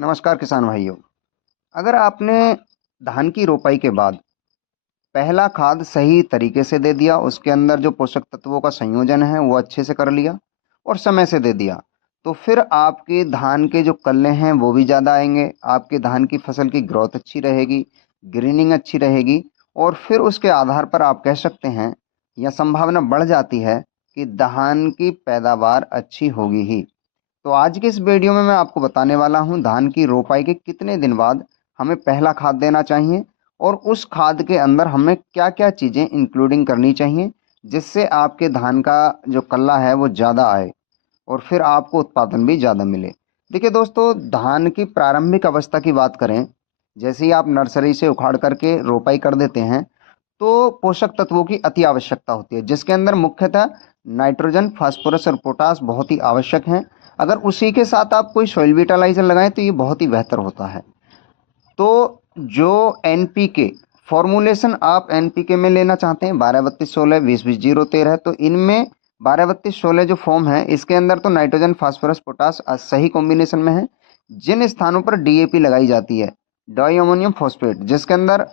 नमस्कार किसान भाइयों। अगर आपने धान की रोपाई के बाद पहला खाद सही तरीके से दे दिया, उसके अंदर जो पोषक तत्वों का संयोजन है वो अच्छे से कर लिया और समय से दे दिया, तो फिर आपके धान के जो कल्ले हैं वो भी ज़्यादा आएंगे, आपके धान की फसल की ग्रोथ अच्छी रहेगी, ग्रीनिंग अच्छी रहेगी और फिर उसके आधार पर आप कह सकते हैं या संभावना बढ़ जाती है कि धान की पैदावार अच्छी होगी ही। तो आज के इस वीडियो में मैं आपको बताने वाला हूं धान की रोपाई के कितने दिन बाद हमें पहला खाद देना चाहिए और उस खाद के अंदर हमें क्या क्या चीज़ें इंक्लूडिंग करनी चाहिए जिससे आपके धान का जो कल्ला है वो ज़्यादा आए और फिर आपको उत्पादन भी ज़्यादा मिले। देखिए दोस्तों, धान की प्रारंभिक अवस्था की बात करें, जैसे ही आप नर्सरी से उखाड़ करके रोपाई कर देते हैं तो पोषक तत्वों की अति आवश्यकता होती है, जिसके अंदर मुख्यतः नाइट्रोजन, फास्फोरस और पोटास बहुत ही आवश्यक हैं। अगर उसी के साथ आप कोई सॉइल विटालाइजर लगाएं तो ये बहुत ही बेहतर होता है। तो जो एनपीके फॉर्मुलेशन आप एनपीके में लेना चाहते हैं 12 32 16 20 20 0 13, तो इनमें 12 32 16 जो फॉर्म है इसके अंदर तो नाइट्रोजन, फास्फोरस, पोटास सही कॉम्बिनेशन में है। जिन स्थानों पर डीएपी लगाई जाती है, डाई अमोनियम फॉस्फेट, जिसके अंदर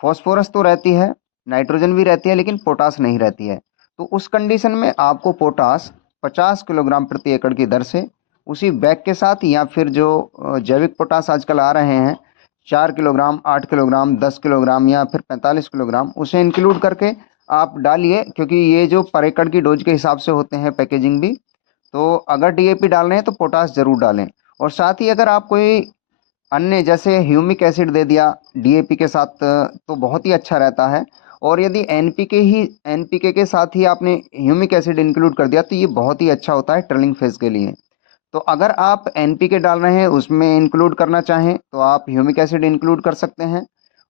फॉस्फोरस तो रहती है, नाइट्रोजन भी रहती है लेकिन पोटास नहीं रहती है, तो उस कंडीशन में आपको पोटास 50 किलोग्राम प्रति एकड़ की दर से उसी बैग के साथ या फिर जो जैविक पोटास आजकल आ रहे हैं 4 किलोग्राम, 8 किलोग्राम, 10 किलोग्राम या फिर 45 किलोग्राम, उसे इंक्लूड करके आप डालिए, क्योंकि ये जो पर एकड़ की डोज के हिसाब से होते हैं पैकेजिंग भी। तो अगर डीएपी डाल रहे हैं तो पोटास जरूर डालें। और साथ ही अगर आप कोई अन्य जैसे ह्यूमिक एसिड दे दिया डीएपी के साथ तो बहुत ही अच्छा रहता है। और यदि एनपीके के साथ ही आपने ह्यूमिक एसिड इंक्लूड कर दिया तो ये बहुत ही अच्छा होता है ट्रिलिंग फेज के लिए। तो अगर आप एनपीके डाल रहे हैं उसमें इंक्लूड करना चाहें तो आप ह्यूमिक एसिड इंक्लूड कर सकते हैं।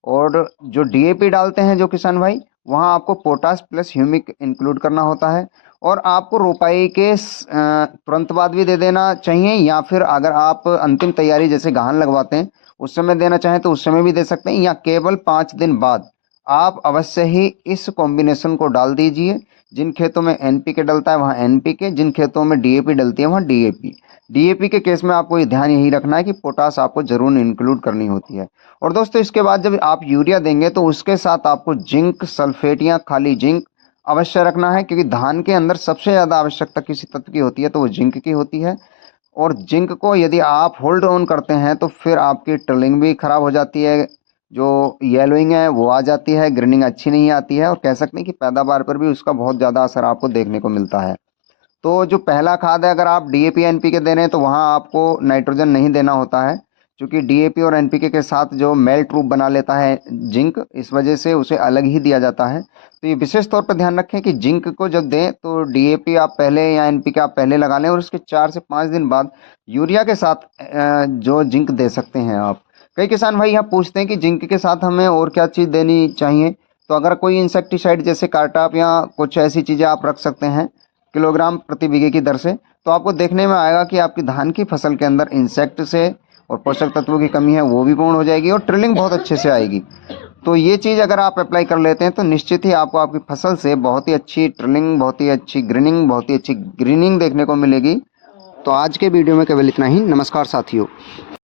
और जो डीएपी डालते हैं जो किसान भाई, वहाँ आपको पोटास प्लस ह्यूमिक इंक्लूड करना होता है। और आपको रोपाई के तुरंत बाद भी दे देना चाहिए, या फिर अगर आप अंतिम तैयारी जैसे गहान लगवाते हैं उस समय देना चाहें तो उस समय भी दे सकते हैं, या केवल 5 दिन बाद आप अवश्य ही इस कॉम्बिनेशन को डाल दीजिए। जिन खेतों में एनपीके डलता है वहाँ एनपीके, जिन खेतों में डीएपी डलती है वहाँ डीएपी। डीएपी के केस में आपको ये ध्यान यही रखना है कि पोटास आपको जरूर इंक्लूड करनी होती है। और दोस्तों, इसके बाद जब आप यूरिया देंगे तो उसके साथ आपको जिंक सल्फेट या खाली जिंक अवश्य रखना है, क्योंकि धान के अंदर सबसे ज़्यादा आवश्यकता किसी तत्व की होती है तो वो जिंक की होती है। और जिंक को यदि आप होल्ड ऑन करते हैं तो फिर आपकी ट्रिलिंग भी खराब हो जाती है, जो येलोइंग है वो आ जाती है, ग्रीनिंग अच्छी नहीं आती है, और कह सकते हैं कि पैदावार पर भी उसका बहुत ज़्यादा असर आपको देखने को मिलता है। तो जो पहला खाद है, अगर आप डीएपी एनपीके दे रहे हैं तो वहाँ आपको नाइट्रोजन नहीं देना होता है, क्योंकि डीएपी और एनपीके के साथ जो मेल ट्रूप बना लेता है जिंक, इस वजह से उसे अलग ही दिया जाता है। तो ये विशेष तौर पर ध्यान रखें कि जिंक को जब दें तो डीएपी आप पहले या एनपीके आप पहले लगा लें और उसके 4 से 5 दिन बाद यूरिया के साथ जो जिंक दे सकते हैं आप। कई किसान भाई यहाँ पूछते हैं कि जिंक के साथ हमें और क्या चीज़ देनी चाहिए, तो अगर कोई इंसेक्टिसाइड जैसे कार्टाप या कुछ ऐसी चीज़ें आप रख सकते हैं किलोग्राम प्रति बीघे की दर से, तो आपको देखने में आएगा कि आपकी धान की फसल के अंदर इंसेक्ट से और पोषक तत्वों की कमी है वो भी पूर्ण हो जाएगी और ट्रिलिंग बहुत अच्छे से आएगी। तो ये चीज़ अगर आप अप्लाई कर लेते हैं तो निश्चित ही आपको आपकी फसल से बहुत ही अच्छी ट्रिलिंग, बहुत ही अच्छी ग्रीनिंग, बहुत ही अच्छी ग्रीनिंग देखने को मिलेगी। तो आज के वीडियो में केवल इतना ही। नमस्कार साथियों।